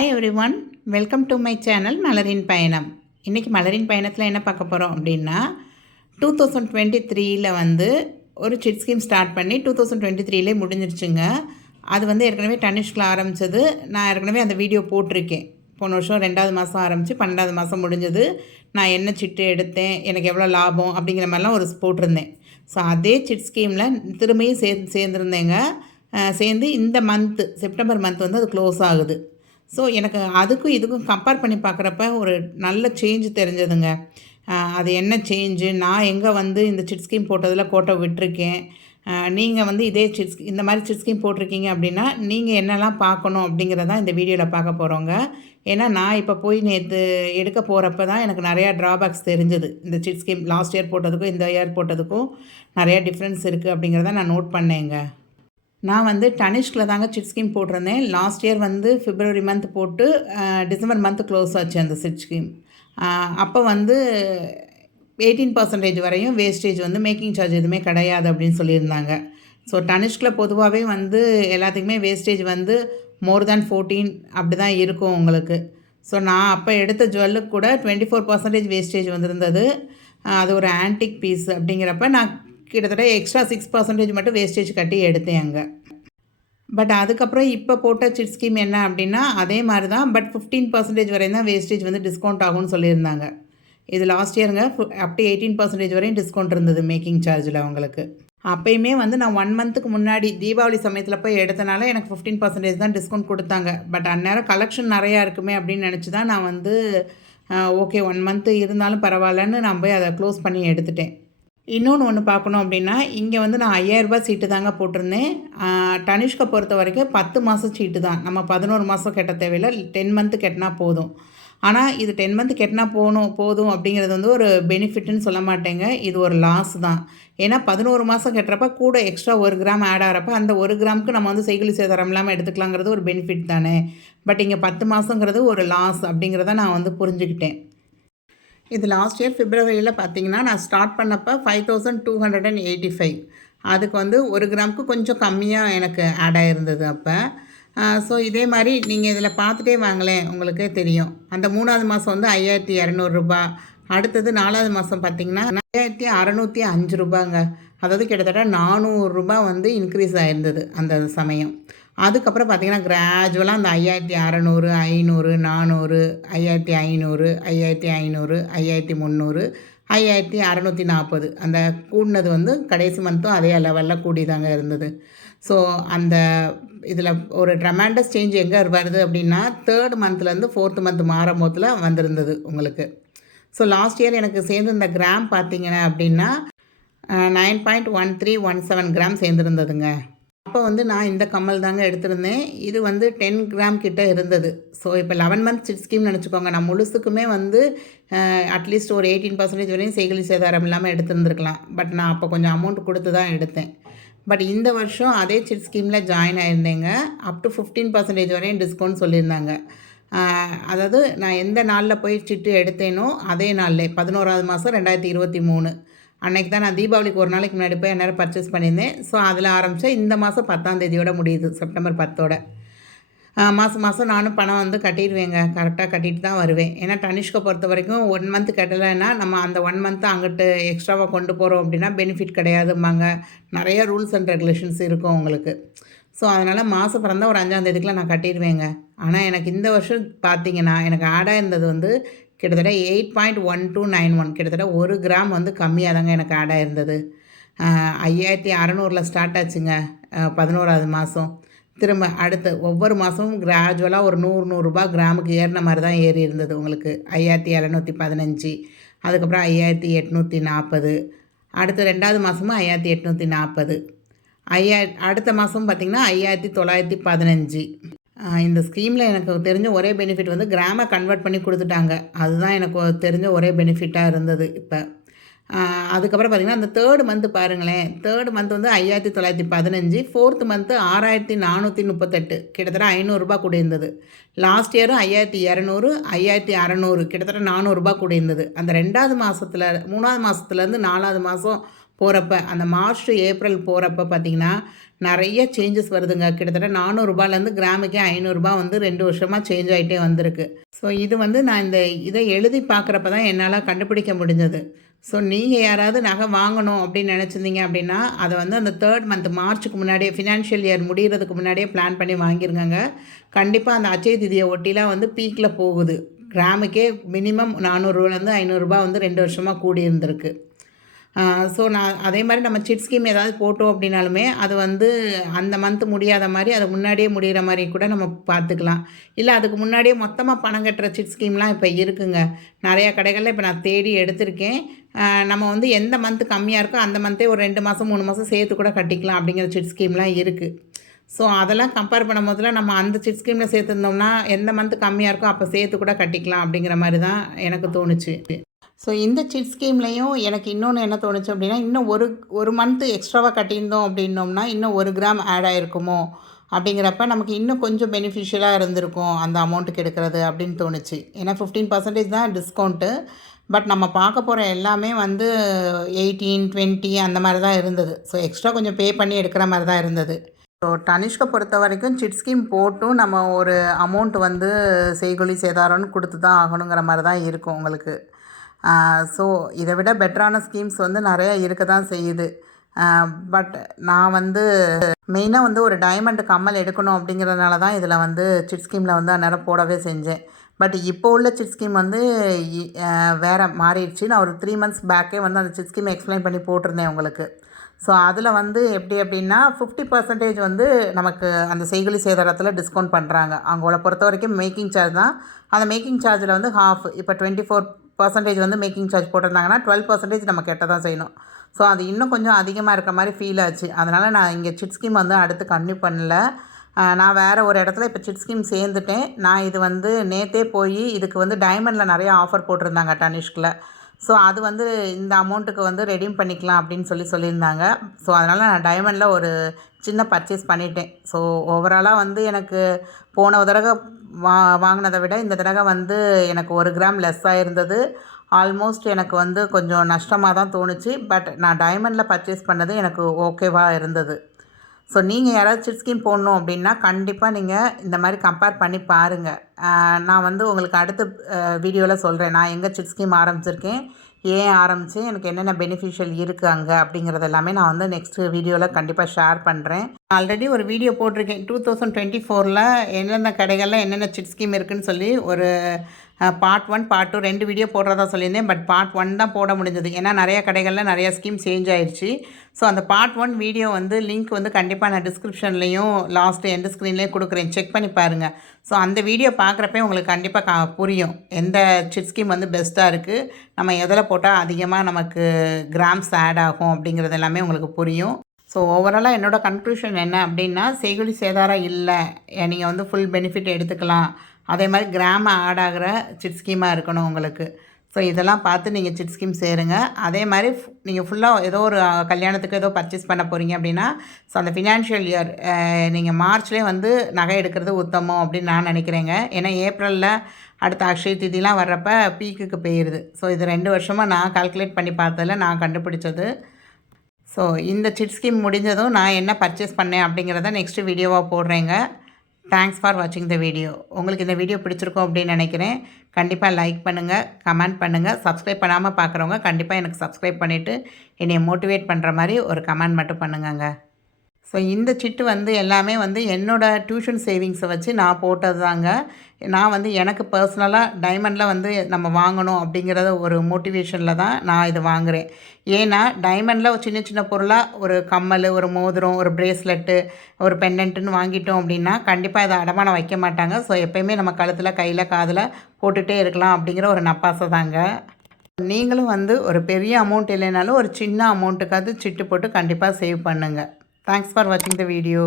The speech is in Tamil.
Hi everyone, welcome to my channel மலரின் பயணம். இன்றைக்கி மலரின் பயணத்தில் என்ன பார்க்க போகிறோம் அப்படின்னா 2023 வந்து ஒரு சிட் ஸ்கீம் ஸ்டார்ட் பண்ணி 2023 முடிஞ்சிருச்சுங்க. அது வந்து ஏற்கனவே டனிஷ்கில் ஆரம்பித்தது. நான் ஏற்கனவே அந்த வீடியோ போட்டிருக்கேன். போன வருஷம் 2வது மாதம் ஆரம்பித்து 12வது மாதம் முடிஞ்சது. நான் என்ன சிட்டு எடுத்தேன், எனக்கு எவ்வளோ லாபம் அப்படிங்கிற மாதிரிலாம் ஒரு போட்டிருந்தேன். ஸோ அதே சிட் ஸ்கீமில் திரும்பியும் சேர்ந்துருந்தேங்க. சேர்ந்து இந்த மந்த்து செப்டம்பர் மந்த் வந்து அது க்ளோஸ் ஆகுது. ஸோ எனக்கு அதுக்கும் இதுக்கும் கம்பேர் பண்ணி பார்க்குறப்ப ஒரு நல்ல சேஞ்ச் தெரிஞ்சதுங்க. அது என்ன சேஞ்சு, நான் எங்கே வந்து இந்த சிட் ஸ்கீம் போட்டதில் கோட்டை விட்டுருக்கேன், நீங்கள் வந்து இதே இந்த மாதிரி சிட் ஸ்கீம் போட்டிருக்கீங்க அப்படின்னா நீங்கள் என்னெல்லாம் பார்க்கணும் அப்படிங்கிறதான் இந்த வீடியோவில் பார்க்க போகிறோங்க. ஏன்னா நான் இப்போ போய் நேற்று எடுக்க போகிறப்ப தான் எனக்கு நிறையா ட்ராபேக்ஸ் தெரிஞ்சது. இந்த சிட் ஸ்கீம் லாஸ்ட் இயர் போட்டதுக்கும் இந்த இயர் போட்டதுக்கும் நிறையா டிஃப்ரென்ஸ் இருக்குது அப்படிங்கிறத நான் நோட் பண்ணேங்க. நான் வந்து டனிஷ்கில் தாங்க சிட் ஸ்கீம் போட்டிருந்தேன். லாஸ்ட் இயர் வந்து பிப்ரவரி மந்த் போட்டு டிசம்பர் மந்த் க்ளோஸ் ஆச்சு அந்த சிட் ஸ்கீம். அப்போ வந்து 18% வரையும் வேஸ்டேஜ் வந்து மேக்கிங் சார்ஜ் எதுவுமே கிடையாது அப்படின்னு சொல்லியிருந்தாங்க. ஸோ டனிஷ்கில் பொதுவாகவே வந்து எல்லாத்துக்குமே வேஸ்டேஜ் வந்து மோர் தேன் 14 அப்படி தான் இருக்கும் உங்களுக்கு. ஸோ நான் அப்போ எடுத்த ஜுவல்லுக்கு கூட 24% வேஸ்டேஜ் வந்திருந்தது. அது ஒரு ஆன்டிக் பீஸ் அப்படிங்கிறப்ப நான் கிட்டத்தட்ட எக்ஸ்ட்ரா 6% மட்டும் வேஸ்டேஜ் கட்டி எடுத்தேன் அங்கே. பட் அதுக்கப்புறம் இப்போ போட்ட சிட் ஸ்கீம் என்ன அப்படின்னா அதே மாதிரி தான், பட் 15% வரையும் தான் வேஸ்டேஜ் வந்து டிஸ்கவுண்ட் ஆகும்னு சொல்லியிருந்தாங்க. இது லாஸ்ட் இயருங்க அப் டு 18% வரையும் டிஸ்கவுண்ட் இருந்தது மேக்கிங் சார்ஜில் அவங்களுக்கு. அப்போயுமே வந்து நான் 1 மந்த்துக்கு முன்னாடி தீபாவளி சமயத்தில் போய் எடுத்தனால எனக்கு 15% தான் டிஸ்கவுண்ட் கொடுத்தாங்க. பட் அந்நேரம் கலெக்ஷன் நிறையா இருக்குமே அப்படின்னு நினச்சி தான் நான் வந்து ஓகே 1 மந்த்து இருந்தாலும் பரவாயில்லன்னு நான் போய் அதை க்ளோஸ் பண்ணி எடுத்துட்டேன். இன்னொன்று ஒன்று பார்க்கணும் அப்படின்னா, இங்கே வந்து நான் 5000 சீட்டு தாங்க போட்டிருந்தேன். டனிஷ்கை பொறுத்த வரைக்கும் 10 மாதம் சீட்டு தான். நம்ம 11 மாதம் கட்ட தேவையில்லை, 10 மந்த்து கட்டினா போதும். ஆனால் இது 10 மந்த்து கட்டினா போதும் அப்படிங்கிறது வந்து ஒரு பெனிஃபிட்னு சொல்ல மாட்டேங்க, இது ஒரு லாஸ் தான். ஏன்னா 11 மாதம் கட்டுறப்ப கூட எக்ஸ்ட்ரா 1 கிராம் ஆட் ஆகிறப்ப அந்த 1 கிராமுக்கு நம்ம வந்து செய்கூலி சேதாரம் இல்லாமல் எடுத்துக்கலாங்கிறது ஒரு பெனிஃபிட் தானே. பட் இங்கே 10 மாதங்கிறது ஒரு லாஸ் அப்படிங்கிறத நான் வந்து புரிஞ்சுக்கிட்டேன். இது லாஸ்ட் இயர் பிப்ரவரியில் பார்த்தீங்கன்னா நான் ஸ்டார்ட் பண்ணப்போ 5285. அதுக்கு வந்து 1 கிராமுக்கு கொஞ்சம் கம்மியாக எனக்கு ஆட் ஆகிருந்தது அப்போ. ஸோ இதே மாதிரி நீங்கள் இதில் பார்த்துட்டே வாங்களேன், உங்களுக்கே தெரியும். அந்த 3வது மாதம் வந்து 5200 அடுத்தது 4வது மாதம் பார்த்திங்கன்னா 4605 அதாவது கிட்டத்தட்ட 400 வந்து இன்க்ரீஸ் ஆகிருந்தது அந்த சமயம். அதுக்கப்புறம் பார்த்திங்கன்னா கிராஜுவலாக அந்த 5600, 500, 400, 5500, 5500, 5300, 5640 அந்த கூடினது வந்து கடைசி மந்த்தும் அதே லெவலில் கூடிதாங்க இருந்தது. ஸோ அந்த இதில் ஒரு ட்ரமாண்டஸ் சேஞ்ச் எங்கே வருது அப்படின்னா 3rd மந்த்லேருந்து 4th மந்த் மாறும் போதில் வந்திருந்தது உங்களுக்கு. ஸோ லாஸ்ட் இயர் எனக்கு சேர்ந்து இந்த கிராம் பார்த்திங்கன்னா அப்படின்னா 9.1317 கிராம் சேர்ந்துருந்ததுங்க. அப்போ வந்து நான் இந்த கம்மல் தாங்க எடுத்திருந்தேன். இது வந்து 10 கிராம் கிட்ட இருந்தது. ஸோ இப்போ 11 மந்த் சிட் ஸ்கீம் நினச்சிக்கோங்க. நான் முழுசுக்குமே வந்து அட்லீஸ்ட் ஒரு 18% வரையும் செய்கூலி சேதாரம் இல்லாமல் எடுத்துருந்துருக்கலாம். பட் நான் அப்போ கொஞ்சம் அமௌண்ட் கொடுத்து தான் எடுத்தேன். பட் இந்த வருஷம் அதே சிட் ஸ்கீமில் ஜாயின் ஆகியிருந்தேங்க. அப் டு 15% வரையும் டிஸ்கவுண்ட் சொல்லியிருந்தாங்க. அதாவது நான் எந்த நாளில் போய் சிட்டு எடுத்தேனோ அதே நாளில் 11வது மாதம் 2023 அன்றைக்கி தான் நான் தீபாவளிக்கு ஒரு நாளைக்கு முன்னாடி போய் எந்நேரம் பர்ச்சேஸ் பண்ணியிருந்தேன். ஸோ அதில் ஆரம்பித்தா இந்த மாதம் 10ஆம் தேதியோட முடியுது, செப்டம்பர் 10ஓட. மாதம் நானும் பணம் வந்து கட்டிடுவேங்க, கரெக்டாக கட்டிட்டு தான் வருவேன். ஏன்னா டனிஷ்கை பொறுத்த வரைக்கும் 1 மந்த் கட்டலைன்னா நம்ம அந்த 1 மந்த்தை அங்கிட்டு எக்ஸ்ட்ராவாக கொண்டு போகிறோம் அப்படின்னா பெனிஃபிட் கிடையாதும்பாங்க. நிறைய ரூல்ஸ் அண்ட் ரெகுலேஷன்ஸ் இருக்கும் உங்களுக்கு. ஸோ அதனால் மாதம் பிறந்தா ஒரு 5ஆம் தேதிக்குலாம் நான் கட்டிடுவேங்க. ஆனால் எனக்கு இந்த வருஷம் பார்த்திங்கன்னா எனக்கு ஆடாக இருந்தது வந்து கிட்டத்தட்ட 8.1291, கிட்டத்தட்ட 1 கிராம் வந்து கம்மியாக தாங்க எனக்கு ஆட் ஆகிருந்தது. 5600 ஸ்டார்ட் ஆச்சுங்க 11வது மாதம். திரும்ப அடுத்து ஒவ்வொரு மாதமும் கிராஜுவலாக ஒரு 100 கிராமுக்கு ஏறின மாதிரி தான் ஏறி இருந்தது உங்களுக்கு. 5715, அதுக்கப்புறம் 5840, அடுத்து 2வது மாதமும் 5840, அடுத்த மாதம் பார்த்திங்கன்னா 5915. இந்த ஸ்கீமில் எனக்கு தெரிஞ்ச ஒரே பெனிஃபிட் வந்து கிராமை கன்வெர்ட் பண்ணி கொடுத்துட்டாங்க. அதுதான் எனக்கு தெரிஞ்ச ஒரே பெனிஃபிட்டாக இருந்தது இப்போ. அதுக்கப்புறம் பார்த்திங்கன்னா அந்த 3rd மந்த்து பாருங்களேன், 3rd மந்த் வந்து 5915, 4th மந்த்து 6438, கிட்டத்தட்ட 500 கூட இருந்தது. லாஸ்ட் இயரும் 5200, 5600, கிட்டத்தட்ட 400 கூட இருந்தது. அந்த 2வது மாதத்தில் 3வது மாதத்துலேருந்து 4வது மாதம் போகிறப்ப அந்த மார்ச் டு ஏப்ரல் போகிறப்ப பார்த்திங்கன்னா நிறைய சேஞ்சஸ் வருதுங்க. கிட்டத்தட்ட ரூ. 400லேருந்து கிராமுக்கே ரூ. 500 வந்து 2 வருஷமாக சேஞ்ச் ஆகிட்டே வந்திருக்கு. ஸோ இது வந்து நான் இதை எழுதி பார்க்குறப்ப தான் என்னால் கண்டுபிடிக்க முடிஞ்சது. ஸோ நீங்கள் யாராவது நகை வாங்கணும் அப்படின்னு நினச்சிருந்தீங்க அப்படின்னா அதை வந்து அந்த 3rd மந்த் மார்ச்சுக்கு முன்னாடியே ஃபினான்ஷியல் இயர் முடிகிறதுக்கு முன்னாடியே பிளான் பண்ணி வாங்கிருங்க. கண்டிப்பாக அந்த அச்சய திதியை ஒட்டிலாம் வந்து பீக்கில் போகுது. கிராமுக்கே மினிமம் ரூ. 400லேருந்து ரூ. 500 வந்து 2 வருஷமாக கூடி இருந்திருக்கு. ஸோ நான் அதே மாதிரி நம்ம சிட் ஸ்கீம் ஏதாவது போட்டோம் அப்படின்னாலுமே அது வந்து அந்த மந்த் முடியாத மாதிரி அது முன்னாடியே முடிகிற மாதிரி கூட நம்ம பார்த்துக்கலாம். இல்லை அதுக்கு முன்னாடியே மொத்தமாக பணம் கட்டுற சிட் ஸ்கீம்லாம் இப்போ இருக்குங்க. நிறையா கடைகளில் இப்போ நான் தேடி எடுத்திருக்கேன். நம்ம வந்து எந்த மந்த் கம்மியாக இருக்கோ அந்த மந்த்தே ஒரு 2 மாதம் 3 மாதம் சேர்த்து கூட கட்டிக்கலாம் அப்படிங்கிற சிட் ஸ்கீம்லாம் இருக்குது. ஸோ அதெல்லாம் கம்பேர் பண்ணும் போதில் நம்ம அந்த சிட் ஸ்கீமில் சேர்த்துருந்தோம்னா எந்த மந்த் கம்மியாக இருக்கோ அப்போ சேர்த்து கூட கட்டிக்கலாம் அப்படிங்கிற மாதிரி தான் எனக்கு தோணுச்சு. ஸோ இந்த சிட் ஸ்கீம்லேயும் எனக்கு இன்னொன்று என்ன தோணுச்சு அப்படின்னா, இன்னும் ஒரு மந்த்து எக்ஸ்ட்ராவாக கட்டியிருந்தோம் அப்படின்னோம்னா இன்னும் 1 கிராம் ஆட் ஆகிருக்குமோ அப்படிங்கிறப்ப நமக்கு இன்னும் கொஞ்சம் பெனிஃபிஷியலாக இருந்திருக்கும் அந்த அமௌண்ட்டுக்கு எடுக்கிறது அப்படின்னு தோணுச்சு. ஏன்னா 15% தான் டிஸ்கவுண்ட்டு. பட் நம்ம பார்க்க போகிற எல்லாமே வந்து 18, 20 அந்த மாதிரி தான் இருந்தது. ஸோ எக்ஸ்ட்ரா கொஞ்சம் பே பண்ணி எடுக்கிற மாதிரி தான் இருந்தது. ஸோ தனிஷ்கை பொறுத்த வரைக்கும் சிட் ஸ்கீம் போட்டும் நம்ம ஒரு அமௌண்ட் வந்து செய்கூலி சேதாரம்னு கொடுத்து தான் ஆகணுங்கிற மாதிரி தான் இருக்கும் உங்களுக்கு. ஸோ இதை விட பெட்டரான ஸ்கீம்ஸ் வந்து நிறையா இருக்க தான் செய்யுது. பட் நான் வந்து மெயினாக வந்து ஒரு டைமண்ட் கம்மல் எடுக்கணும் அப்படிங்கிறதுனால தான் இதில் வந்து சிட் ஸ்கீமில் வந்து அந்நேரம் போடவே செஞ்சேன். பட் இப்போ உள்ள சிட் ஸ்கீம் வந்து வேறு மாறிடுச்சு. நான் ஒரு 3 மந்த்ஸ் பேக்கே வந்து அந்த சிட் ஸ்கீமை எக்ஸ்பிளைன் பண்ணி போட்டிருந்தேன் உங்களுக்கு. ஸோ அதில் வந்து எப்படி அப்படின்னா 50% வந்து நமக்கு அந்த செய்கூலி சேதாரத்தில் டிஸ்கவுண்ட் பண்ணுறாங்க. அவங்கள பொறுத்த வரைக்கும் மேக்கிங் சார்ஜ் தான். அந்த மேக்கிங் சார்ஜில் வந்து ஹாஃப் இப்போ 24% வந்து மேக்கிங் சார்ஜ் போட்டிருந்தாங்கன்னா 12% நம்ம கெட்ட தான் செய்யணும். ஸோ அது இன்னும் கொஞ்சம் அதிகமாக இருக்க மாதிரி ஃபீல் ஆச்சு. அதனால் நான் இங்கே சிட் ஸ்கீம் வந்து அடுத்து கன்டினியூ பண்ணல. நான் வேறு ஒரு இடத்துல இப்போ சிட் ஸ்கீம் சேர்ந்துட்டேன். நான் இது வந்து நேற்றே போய் இதுக்கு வந்து டைமண்டில் நிறையா ஆஃபர் போட்டிருந்தாங்க தனிஷ்கில். ஸோ அது வந்து இந்த அமௌண்ட்டுக்கு வந்து ரெடீம் பண்ணிக்கலாம் அப்படின்னு சொல்லியிருந்தாங்க. ஸோ அதனால் நான் டைமண்டில் ஒரு சின்ன பர்ச்சேஸ் பண்ணிட்டேன். ஸோ ஓவராலாக வந்து எனக்கு போன தடவை வாங்கினதை விட இந்த தடவை வந்து எனக்கு 1 கிராம் லெஸ் ஆகிருந்தது. ஆல்மோஸ்ட் எனக்கு வந்து கொஞ்சம் நஷ்டமாக தான் தோணுச்சு. பட் நான் டைமண்டில் பர்ச்சேஸ் பண்ணது எனக்கு ஓகேவாக இருந்தது. ஸோ நீங்கள் யாராவது சிட் ஸ்கீம் போடணும் அப்படின்னா கண்டிப்பாக நீங்கள் இந்த மாதிரி கம்பேர் பண்ணி பாருங்கள். நான் வந்து உங்களுக்கு அடுத்த வீடியோவில் சொல்கிறேன் நான் எங்கே சிட் ஸ்கீம் ஆரம்பிச்சிருக்கேன், ஏன் ஆரம்பித்தேன், எனக்கு என்னென்ன பெனிஃபிஷியல் இருக்குது அங்கே அப்படிங்கிறது எல்லாமே நான் வந்து நெக்ஸ்ட்டு வீடியோவில் கண்டிப்பாக ஷேர் பண்ணுறேன். ஆல்ரெடி ஒரு வீடியோ போட்டிருக்கேன் 2024 எந்தெந்த கடைகளில் என்னென்ன சிட் ஸ்கீம் இருக்குதுன்னு சொல்லி ஒரு பார்ட் 1 பார்ட் 2 2 வீடியோ போடுறதா சொல்லியிருந்தேன். பட் பார்ட் 1 தான் போட முடிஞ்சது. ஏன்னா நிறைய கடைகளில் நிறையா ஸ்கீம் சேஞ்ச் ஆயிடுச்சு. ஸோ அந்த பார்ட் 1 வீடியோ வந்து லிங்க் வந்து கண்டிப்பாக நான் டிஸ்கிரிப்ஷன்லேயும் லாஸ்ட்டு எண்டு ஸ்க்ரீன்லேயும் கொடுக்குறேன். செக் பண்ணி பாருங்கள். ஸோ அந்த வீடியோ பார்க்குறப்ப உங்களுக்கு கண்டிப்பாக புரியும் எந்த சிட் ஸ்கீம் வந்து பெஸ்ட்டாக இருக்குது, நம்ம எதில் போட்டால் அதிகமாக நமக்கு கிராம்ஸ் ஆட் ஆகும் அப்படிங்கிறது எல்லாமே உங்களுக்கு புரியும். ஸோ ஓவராலாக என்னோடய கன்க்ளூஷன் என்ன அப்படின்னா, செய்கூலி சேதாரம் இல்லை, நீங்கள் வந்து ஃபுல் பெனிஃபிட் எடுத்துக்கலாம். அதே மாதிரி கிராம் ஆட் ஆகிற சிட் ஸ்கீமாக இருக்கணும் உங்களுக்கு. ஸோ இதெல்லாம் பார்த்து நீங்கள் சிட் ஸ்கீம் சேருங்க. அதே மாதிரி நீங்கள் ஃபுல்லாக ஏதோ ஒரு கல்யாணத்துக்கு ஏதோ பர்ச்சேஸ் பண்ண போகிறீங்க அப்படின்னா ஸோ அந்த ஃபினான்ஷியல் இயர் நீங்கள் மார்ச்லேயே வந்து நகை எடுக்கிறது உத்தமம் அப்படின்னு நான் நினைக்கிறேங்க. ஏன்னா ஏப்ரலில் அடுத்த அக்ஷய திதிலாம் வர்றப்ப பீக்குக்கு போயிடுது. ஸோ இது 2 வருஷமாக நான் கால்குலேட் பண்ணி பார்த்ததில் நான் கண்டுபிடிச்சது. ஸோ இந்த சிட் ஸ்கீம் முடிஞ்சதும் நான் என்ன பர்ச்சேஸ் பண்ணேன் அப்படிங்கிறத நெக்ஸ்ட்டு வீடியோவாக போடுறேங்க. தேங்க்ஸ் ஃபார் வாட்சிங் த வீடியோ. உங்களுக்கு இந்த வீடியோ பிடிச்சிருக்கோம் அப்படின்னு நினைக்கிறேன். கண்டிப்பாக லைக் பண்ணுங்கள், கமெண்ட் பண்ணுங்கள். சப்ஸ்கிரைப் பண்ணாமல் பார்க்குறவங்க கண்டிப்பாக எனக்கு சப்ஸ்கிரைப் பண்ணிவிட்டு என்னை மோட்டிவேட் பண்ணுற மாதிரி ஒரு கமெண்ட் மட்டும் பண்ணுங்கங்க. ஸோ இந்த சிட்டு வந்து எல்லாமே வந்து என்னோடய டியூஷன் சேவிங்ஸை வச்சு நான் போட்டது தாங்க. நான் வந்து எனக்கு பர்சனலாக டைமண்டில் வந்து நம்ம வாங்கணும் அப்படிங்கிறத ஒரு மோட்டிவேஷனில் தான் நான் இது வாங்குகிறேன். ஏன்னா டைமண்டில் சின்ன சின்ன பொருளாக ஒரு கம்மல், ஒரு மோதிரம், ஒரு ப்ரேஸ்லெட்டு, ஒரு பெண்டன்ட்டுன்னு வாங்கிட்டோம் அப்படின்னா கண்டிப்பாக இதை அடமானம் வைக்க மாட்டாங்க. ஸோ எப்போயுமே நம்ம கழுத்தில், கையில், காதில் போட்டுகிட்டே இருக்கலாம் அப்படிங்கிற ஒரு நப்பாசை தாங்க. நீங்களும் வந்து ஒரு பெரிய அமௌண்ட் இல்லைனாலும் ஒரு சின்ன அமௌண்ட்டுக்காவது சிட்டு போட்டு கண்டிப்பாக சேவ் பண்ணுங்கள். Thanks for watching the video.